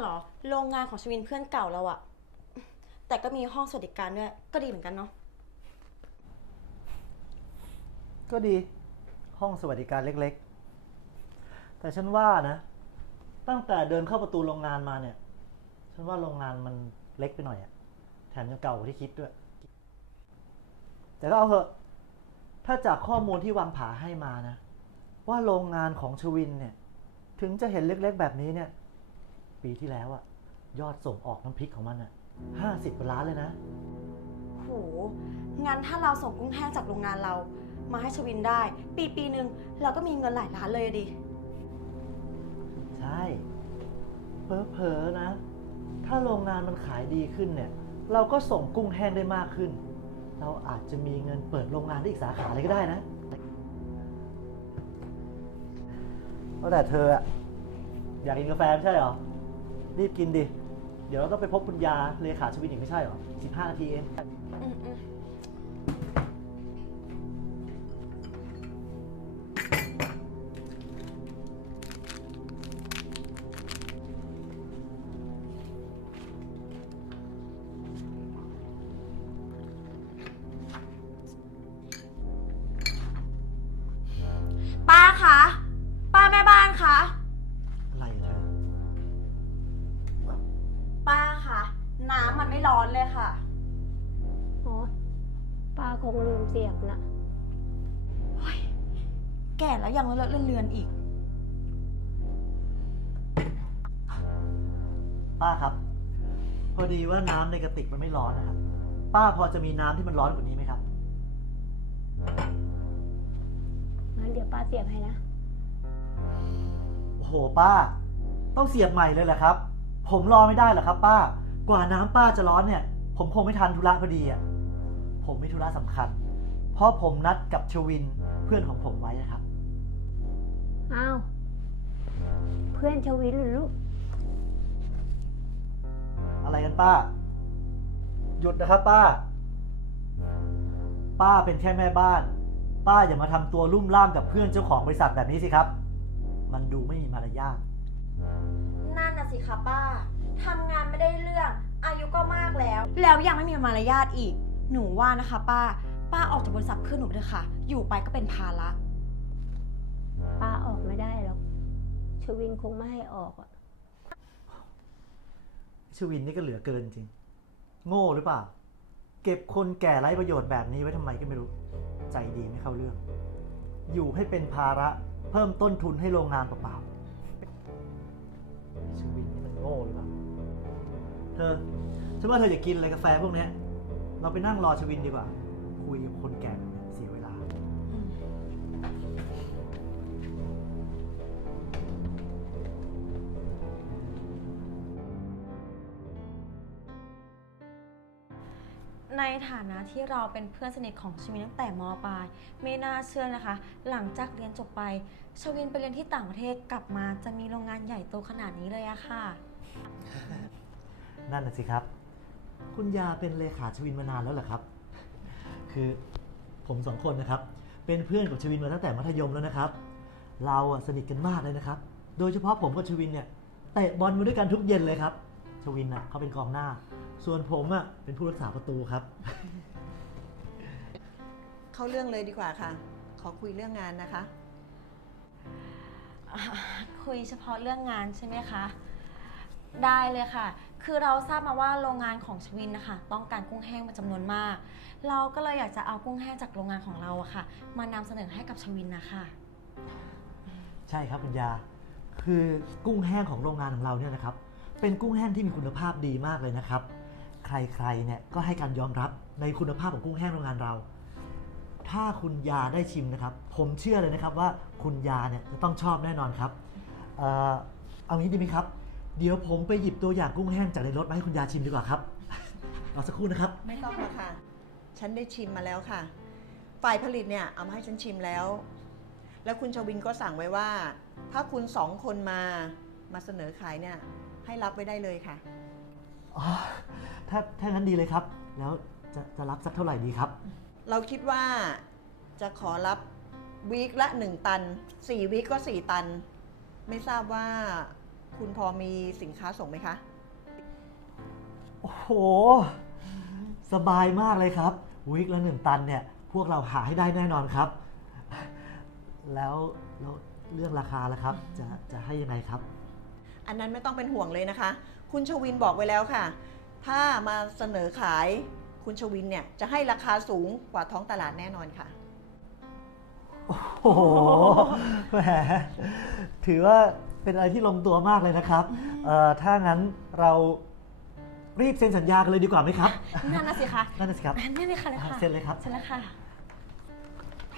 เหรอ โรงงานของชวินเพื่อนเก่าเราอะแต่ก็มีห้องสวัสดิการด้วย ก็ดีเหมือนกันเนาะ ก็ดี ห้องสวัสดิการเล็กๆ แต่ฉันว่านะ ตั้งแต่เดินเข้าประตูโรงงานมาเนี่ย ฉันว่าโรงงานมันเล็กไปหน่อยอะแถมยังเก่ากว่าที่คิดด้วย แต่ก็เอาเถอะ ถ้าจากข้อมูลที่วังผาให้มานะ ว่าโรงงานของชวินเนี่ย ถึงจะเห็นเล็กๆแบบนี้เนี่ย ปีที่แล้วอะยอดส่งออกน้ำพริกของมันอะห้าสิบล้านเลยนะ โห งั้นถ้าเราส่งกุ้งแห้งจากโรงงานเรา มาให้ชวินได้ ปีปีหนึ่งเราก็มีเงินหลายล้านเลยอะดิ ใช่เผลอๆนะ ถ้าโรงงานมันขายดีขึ้นเนี่ย เราก็ส่งกุ้งแห้งได้มากขึ้น เราอาจจะมีเงินเปิดโรงงานได้อีกสาขาเลยก็ได้นะเอาแต่เธออะอยากกินกาแฟไม่ใช่เหรอ รีบกินดิ เดี๋ยวเราต้องไปพบคุณยาเลขาชวินอีกไม่ใช่เหรอ 15 นาทีเอง อืมอืมป้าคะ ป้าแม่บ้านคะ ร้อนเลยค่ะ อ๋อป้าคงลืมเสียบนะแก่แล้วยังเลอะเลือนๆอีก ป้าครับ พอดีว่าน้ำในกระติกมันไม่ร้อนนะครับ ป้าพอจะมีน้ำที่มันร้อนกว่านี้ไหมครับ งั้นเดี๋ยวป้าเสียบให้นะ โอ้โหป้า ต้องเสียบใหม่เลยเหรอครับ ผมรอไม่ได้เหรอครับ ป้า กว่าน้ำป้าจะร้อนเนี่ย ผมคงไม่ทันธุระพอดีอะ ผมมีธุระสำคัญ เพราะผมนัดกับชวินเพื่อนของผมไว้นะครับ อ้าว เพื่อนชวินเหรือลูก อะไรกันป้า หยุดนะครับป้า ป้าเป็นแค่แม่บ้าน ป้าอย่ามาทำตัวลุ่มล่ามกับเพื่อนเจ้าของบริษัทแบบนี้สิครับ มันดูไม่มีมารยาท นั่นน่ะสิคะป้า ทำงานไม่ได้เรื่อง อายุก็มากแล้ว แล้วยังไม่มีมารยาทอีก หนูว่านะคะ ป้า ป้าออกจากบริษัทเพื่อนหนูไปเถอะค่ะ อยู่ไปก็เป็นภาระ ป้าออกไม่ได้หรอกชวินคงไม่ให้ออกอะชวินนี่ก็เหลือเกินจริง โง่หรือเปล่า เก็บคนแก่ไร้ประโยชน์แบบนี้ไว้ทำไมก็ไม่รู้ ใจดีไม่เข้าเรื่อง อยู่ให้เป็นภาระ เพิ่มต้นทุนให้โรงงานเปล่าๆชวินนี่มันโง่หรือเปล่า เธอฉันว่าเธออย่ากินอะไรกาแฟพวกเนี้ยเราไปนั่งรอชวินดีกว่า คุยกับคนแก่เสียเวลา ในฐานะที่เราเป็นเพื่อนสนิทของชวินตั้งแต่มปลาย ไม่น่าเชื่อนะคะ หลังจากเรียนจบไป ชวินไปเรียนที่ต่างประเทศกลับมาจะมีโรงงานใหญ่โตขนาดนี้เลยอะค่ะ นั่นน่ะสิครับ คุณยาเป็นเลขาชวินมานานแล้วเหรอครับ คือผมสองคนนะครับ เป็นเพื่อนกับชวินมาตั้งแต่มัธยมแล้วนะครับ เราอะสนิทกันมากเลยนะครับ โดยเฉพาะผมกับชวินเนี่ยเตะบอลมาด้วยกันทุกเย็นเลยครับ ชวินอะเขาเป็นกองหน้า ส่วนผมอะเป็นผู้รักษาประตูครับ เข้าเรื่องเลยดีกว่าค่ะ ขอคุยเรื่องงานนะคะ อ่าคุยเฉพาะเรื่องงานใช่ไหมคะ ได้เลยค่ะ คือเราทราบมาว่าโรงงานของชวินนะคะ ต้องการกุ้งแห้งเป็นจำนวนมาก เราก็เลยอยากจะเอากุ้งแห้งจากโรงงานของเราอะค่ะ มานำเสนอให้กับชวินนะคะ ใช่ครับคุณยา คือกุ้งแห้งของโรงงานของเราเนี่ยนะครับ เป็นกุ้งแห้งที่มีคุณภาพดีมากเลยนะครับ ใครๆเนี่ยก็ให้การยอมรับในคุณภาพของกุ้งแห้งโรงงานเรา ถ้าคุณยาได้ชิมนะครับ ผมเชื่อเลยนะครับว่าคุณยาเนี่ยจะต้องชอบแน่นอนครับเอ่อเอางี้ดีไหมครับ เดี๋ยวผมไปหยิบตัวอย่างกุ้งแห้งจากในรถมาให้คุณยาชิมดีกว่าครับ รอสักครู่นะครับ ไม่ต้องแล้วค่ะ ฉันได้ชิมมาแล้วค่ะ ฝ่ายผลิตเนี่ยเอามาให้ฉันชิมแล้ว แล้วคุณชวินก็สั่งไว้ว่า ถ้าคุณสองคนมามาเสนอขายเนี่ย ให้รับไว้ได้เลยค่ะ อ๋อ ถ้าถ้างั้นดีเลยครับ แล้วจะจะรับสักเท่าไหร่ดีครับ เราคิดว่าจะขอรับวีคละ 1 ตัน4วีคก็ 4 ตัน ไม่ทราบว่า คุณพอมีสินค้าส่งไหมคะ โอ้โห สบายมากเลยครับ วิกละหนึ่งตันเนี่ย พวกเราหาให้ได้แน่นอนครับ แล้วแล้วเรื่องราคาล่ะครับ จะจะให้ยังไงครับ อันนั้นไม่ต้องเป็นห่วงเลยนะคะ คุณชวินบอกไว้แล้วค่ะ ถ้ามาเสนอขายคุณชวินเนี่ยจะให้ราคาสูงกว่าท้องตลาดแน่นอนค่ะ โอ้โห แหม ถือว่า เป็นอะไรที่ลงตัวมากเลยนะครับเอ่อถ้างั้นเรารีบเซ็นสัญญากันเลยดีกว่าไหมครับ นั่นน่ะสิคะนั่นนะสิครับนั่นเลยค่ะเลยค่ะเซ็นเลยครับ เซ็นแล้วค่ะ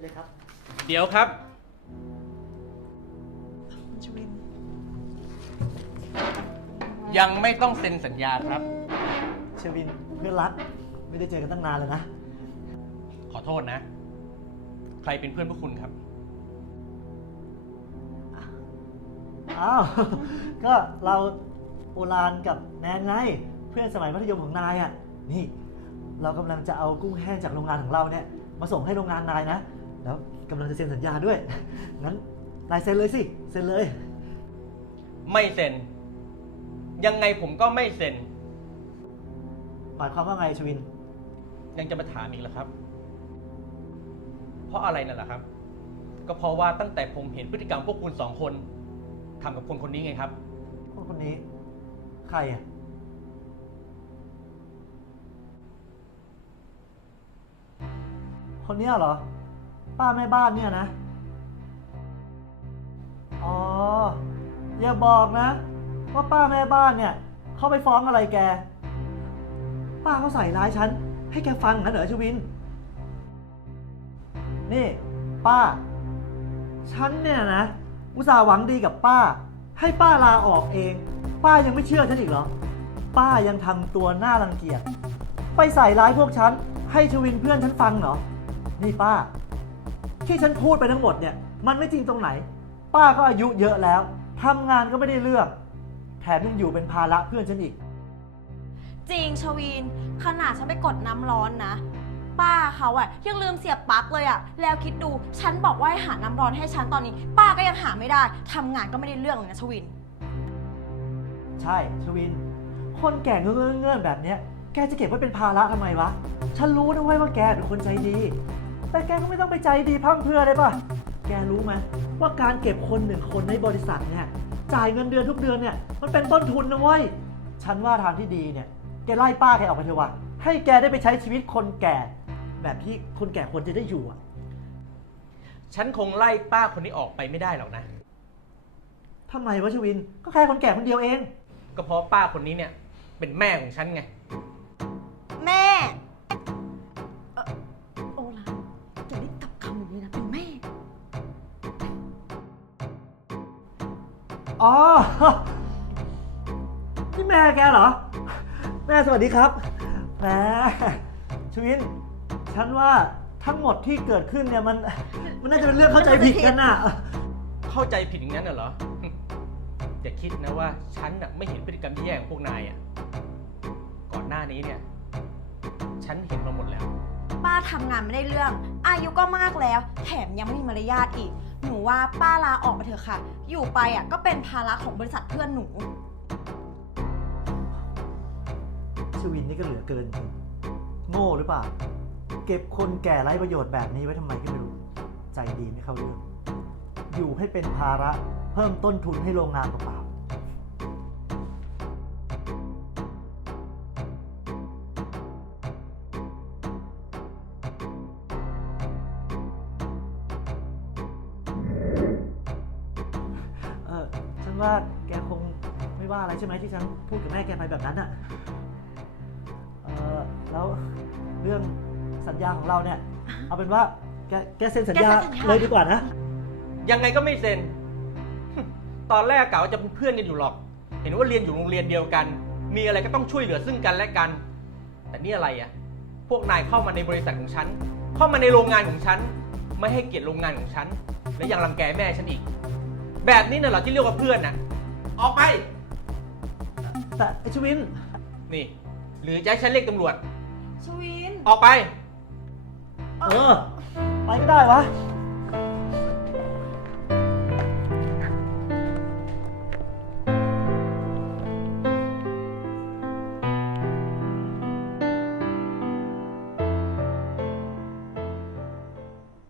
เลยครับ เดี๋ยวครับคุณชวินยังไม่ต้องเซ็นสัญญาครับ เชวินเพื่อนรักไม่ได้เจอกันตั้งนานเลยนะ ขอโทษนะ ใครเป็นเพื่อนพวกคุณครับ อ้าว ก็เราโอรานกับแนนไง เพื่อนสมัยมัธยมของนายอะ นี่ เรากำลังจะเอากุ้งแห้งจากโรงงานของเราเนี่ย มาส่งให้โรงงานนายนะ แล้วกำลังจะเซ็นสัญญาด้วย งั้นนายเซ็นเลยสิ เซ็นเลย ไม่เซ็น ยังไงผมก็ไม่เซ็น หมายความว่าไงชวิน ยังจะมาถามอีกเหรอครับ เพราะอะไรนั่นแหละครับ ก็เพราะว่าตั้งแต่ผมเห็นพฤติกรรมพวกคุณสองคน ทำกับคนคนนี้ไงครับ คนคนนี้ ใครอะ คนเนี้ยเหรอ ป้าแม่บ้านเนี่ยนะ อ๋อ อย่าบอกนะ ว่าป้าแม่บ้านเนี่ย เขาไปฟ้องอะไรแก ป้าเขาใส่ร้ายฉัน ให้แกฟังงั้นเหรอชวิน นี่ ป้า ฉันเนี่ยนะ อุตส่าห์หวังดีกับป้า ให้ป้าลาออกเอง ป้ายังไม่เชื่อฉันอีกเหรอ ป้ายังทำตัวหน้ารังเกียจ ไปใส่ร้ายพวกฉัน ให้ชวินเพื่อนฉันฟังเหรอ นี่ป้า ที่ฉันพูดไปทั้งหมดเนี่ย มันไม่จริงตรงไหน ป้าก็อายุเยอะแล้วทำงานก็ไม่ได้เรื่อง แถมยังอยู่เป็นภาระเพื่อนฉันอีก จริงชวินขนาดฉันไปกดน้ำร้อนนะ ป้าเขาอะยังลืมเสียบปลั๊กเลยอะแล้วคิดดูฉันบอกว่าให้หาน้ำร้อนให้ฉันตอนนี้ ป้าก็ยังหาไม่ได้ทำงานก็ไม่ได้เรื่องเลยนะชวิน ใช่ชวิน คนแก่เงื่อนเงื่อนแบบเนี้ยแกจะเก็บไว้เป็นภาระทำไมวะ ฉันรู้นะเว้ยว่าแกเป็นคนใจดี แต่แกก็ไม่ต้องไปใจดีพร่ำเพรื่อเลยป่ะ แกรู้ไหมว่าการเก็บคนหนึ่งคนในบริษัทเนี่ยจ่ายเงินเดือนทุกเดือนเนี่ยมันเป็นต้นทุนนะเว้ย ฉันว่าทางที่ดีเนี่ยแกไล่ป้าแกออกไปเถอะวะให้แกได้ไปใช้ชีวิตคนแก่ แบบที่คนแก่ควรจะได้อยู่อะฉันคงไล่ป้าคนนี้ออกไปไม่ได้หรอกนะ ทำไมวะชวิน ก็แค่คนแก่คนเดียวเอง ก็เพราะป้าคนนี้เนี่ย เป็นแม่ของฉันไง แม่เอ่อโอลาจะได้กลับคำอย่างนี้นะเป็นแม่ อ๋อ นี่แม่แกเหรอ แม่สวัสดีครับแหมชวิน ฉันว่าทั้งหมดที่เกิดขึ้นเนี่ยมัน มันน่าจะเป็นเรื่องเข้าใจผิดกันน่ะ เข้าใจผิดอย่างนั้นน่ะเหรอ อย่าคิดนะว่าฉันน่ะไม่เห็นพฤติกรรมที่แย่ของพวกนายอะ ก่อนหน้านี้เนี่ย ฉันเห็นมาหมดแล้ว ป้าทำงานไม่ได้เรื่อง อายุก็มากแล้ว แถมยังไม่มีมารยาทอีก หนูว่าป้าลาออกมาเถอะค่ะ อยู่ไปอะก็เป็นภาระของบริษัทเพื่อนหนู ชวินนี่ก็เหลือเกินจริงโง่หรือเปล่า เก็บคนแก่ไร้ประโยชน์แบบนี้ไว้ทำไมก็ไม่รู้ใจดีไม่เข้าเรื่องอยู่ให้เป็นภาระเพิ่มต้นทุนให้โรงงานเปล่าๆเออฉันว่าแกคงไม่ว่าอะไรใช่ไหมที่ฉันพูดกับแม่แกไปแบบนั้นอะเออแล้วเรื่อง สัญญาของเราเนี่ย เอาเป็นว่าแกแกเซ็นสัญญาแกเซ็นสัญญา เลยดีกว่านะ ยังไงก็ไม่เซ็น ตอนแรกกะว่าจะเป็นเพื่อนกันอยู่หรอก เห็นว่าเรียนอยู่โรงเรียนเดียวกัน มีอะไรก็ต้องช่วยเหลือซึ่งกันและกัน แต่นี่อะไรอะพวกนายเข้ามาในบริษัทของฉัน เข้ามาในโรงงานของฉัน ไม่ให้เกียรติโรงงานของฉัน และยังรังแกแม่ฉันอีก แบบนี้น่ะเหรอที่เรียกว่าเพื่อนน่ะออกไป แต่ไอชวิน นี่ หรือจะให้ฉันเรียกตำรวจ ชวิน ออกไป เออ ไปก็ได้วะ